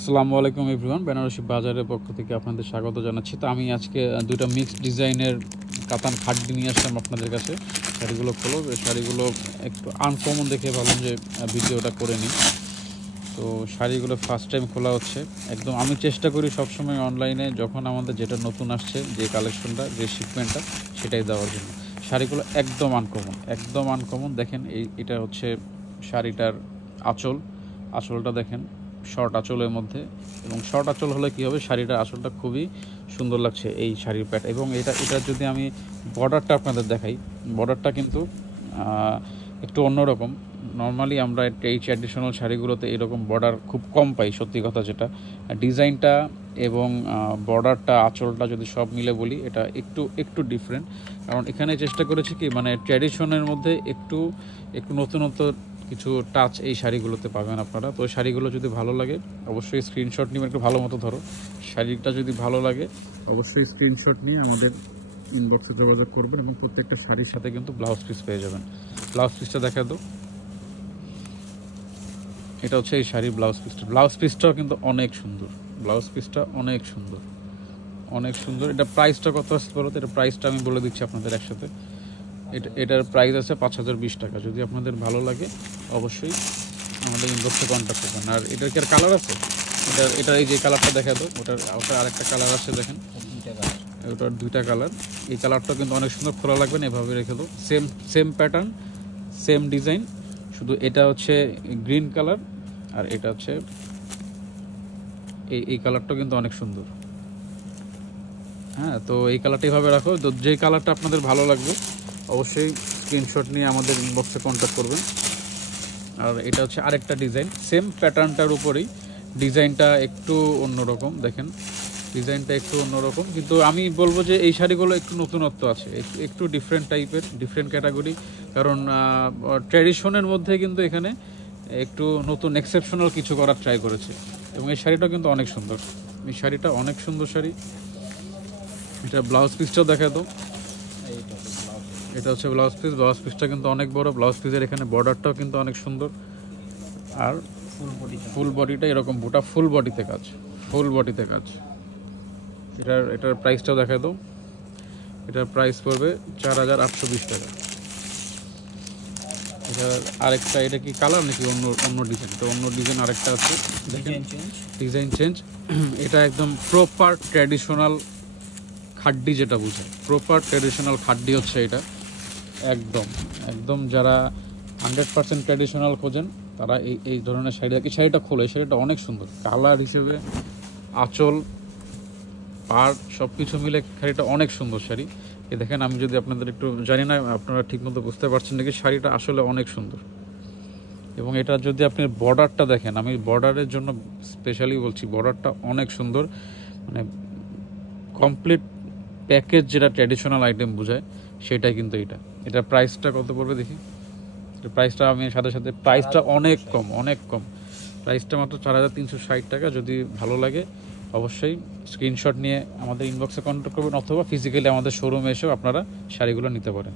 আসসালামু আলাইকুম এভরিওয়ান, বেনারসি বাজারের পক্ষ থেকে আপনাদের স্বাগত জানাচ্ছি। তো আমি আজকে দুটো মিক্সড ডিজাইনের কাতান খাড্ডি নিয়ে আসলাম আপনাদের কাছে। শাড়িগুলো খোলো, শাড়িগুলো একটু আনকমন দেখে ভাবলাম যে ভিডিওটা করে নিই। তো শাড়িগুলো ফার্স্ট টাইম খোলা হচ্ছে একদম। আমি চেষ্টা করি সবসময় অনলাইনে যখন আমাদের যেটা নতুন আসছে, যে কালেকশনটা, যে শিপমেন্টটা, সেটাই দেওয়ার জন্য। শাড়িগুলো একদম আনকমন দেখেন। এটা হচ্ছে শাড়িটার আঁচলটা দেখেন, শর্ট আঁচলের মধ্যে। এবং শর্ট আঁচল হলে কী হবে, শাড়িটার আঁচলটা খুবই সুন্দর লাগছে এই শাড়ির প্যাট। এবং এটা যদি আমি বর্ডারটা আপনাদের দেখাই, বর্ডারটা কিন্তু একটু অন্যরকম। নর্মালি আমরা এই ট্র্যাডিশনাল শাড়িগুলোতে এরকম বর্ডার খুব কম পাই, সত্যি কথা যেটা। ডিজাইনটা এবং বর্ডারটা, আঁচলটা যদি সব মিলে বলি, এটা একটু ডিফারেন্ট। কারণ এখানে চেষ্টা করেছি কি, মানে ট্র্যাডিশনের মধ্যে একটু নতুনত্ব কিছু টাচ এই শাড়িগুলোতে পাবেন আপনারা। তো শাড়িগুলো যদি ভালো লাগে অবশ্যই স্ক্রিনশট নিয়ে, একটু ভালো মতো ধরো। শাড়িটা যদি ভালো লাগে অবশ্যই স্ক্রিনশট নিয়ে আমাদের ইনবক্সে যোগাযোগ করবেন। এবং প্রত্যেকটা শাড়ির সাথে কিন্তু ব্লাউজ পিস পেয়ে যাবেন। ব্লাউজ পিসটা দেখা দাও। এটা হচ্ছে এই শাড়ির ব্লাউজ পিসটাও কিন্তু অনেক সুন্দর। এটা প্রাইসটা কত আসতে বলো তো? এটা প্রাইসটা আমি বলে দিচ্ছি আপনাদের একসাথে। এটার প্রাইস আছে 5020 টাকা। যদি আপনাদের ভালো লাগে অবশ্যই আমাদের ইনবক্সে কন্ট্যাক্ট করবেন। আর এটার কি আর কালার আছে? এটার এই যে কালারটা দেখা দাও, ওটার আরেকটা কালার আছে দেখেন, ওটার দুইটা কালার। এই কালারটা কিন্তু অনেক সুন্দর, খোলা লাগবে না, এভাবে রেখে দাও। সেম প্যাটার্ন, সেম ডিজাইন, শুধু এটা হচ্ছে গ্রিন কালার আর এটা হচ্ছে এই কালারটা কিন্তু অনেক সুন্দর। হ্যাঁ, তো এই কালারটা এইভাবে রাখো। তো যেই কালারটা আপনাদের ভালো লাগবে অবশ্যই স্ক্রিনশট নিয়ে আমাদের ইনবক্সে কন্ট্যাক্ট করবেন। আর এটা হচ্ছে আরেকটা ডিজাইন, সেম প্যাটার্নটার উপরেই ডিজাইনটা একটু অন্যরকম। দেখেন ডিজাইনটা একটু অন্যরকম, কিন্তু আমি বলবো যে এই শাড়িগুলো একটু নতুনত্ব আছে, একটু ডিফারেন্ট টাইপের, ডিফারেন্ট ক্যাটাগরি। কারণ ট্র্যাডিশনের মধ্যে কিন্তু এখানে একটু নতুন এক্সেপশনাল কিছু করার ট্রাই করেছে। এবং এই শাড়িটা কিন্তু অনেক সুন্দর, শাড়ি। এটা ব্লাউজ পিসটাও দেখা দাও। এটা হচ্ছে ব্লাউজ পিসটা কিন্তু অনেক বড়। ব্লাউজ পিসের এখানে বর্ডারটাও কিন্তু অনেক সুন্দর। আর ফুল বডিটা এরকম বুটা, ফুল বডিতে কাজ। এটার প্রাইসটাও দেখা দাও। এটার প্রাইস পড়বে 4820 টাকা। এটা কি কালার নাকি অন্য ডিজাইন? তো অন্য ডিজাইন আরেকটা আছে, ডিজাইন চেঞ্জ। এটা একদম প্রপার ট্র্যাডিশনাল খাড্ডি, যেটা বোঝায় প্রপার ট্র্যাডিশনাল খাড্ডি হচ্ছে এটা। একদম যারা 100% ট্র্যাডিশনাল খোঁজেন তারা এই ধরনের শাড়িটা খোলে। শাড়িটা অনেক সুন্দর, কালার হিসেবে, আঁচল, পাড় সব কিছু মিলে শাড়িটা অনেক সুন্দর শাড়ি। দেখেন, আমি যদি আপনাদের একটু, জানি না আপনারা ঠিকমতো বুঝতে পারছেন নাকি, শাড়িটা আসলে অনেক সুন্দর। এবং এটা যদি আপনি বর্ডারটা দেখেন, আমি বর্ডারের জন্য স্পেশালি বলছি, বর্ডারটা অনেক সুন্দর। মানে কমপ্লিট প্যাকেজ, যেটা ট্র্যাডিশনাল আইটেম বোঝায় সেটাই কিন্তু এটার প্রাইসটা কত পড়বে দেখি। প্রাইসটা আমি সাথে প্রাইসটা অনেক কম। প্রাইসটা মাত্র 4360 টাকা। যদি ভালো লাগে অবশ্যই স্ক্রিনশট নিয়ে আমাদের ইনবক্সে কন্ট্যাক্ট করবেন, অথবা ফিজিক্যালি আমাদের শোরুমে এসেও আপনারা শাড়িগুলো নিতে পারেন।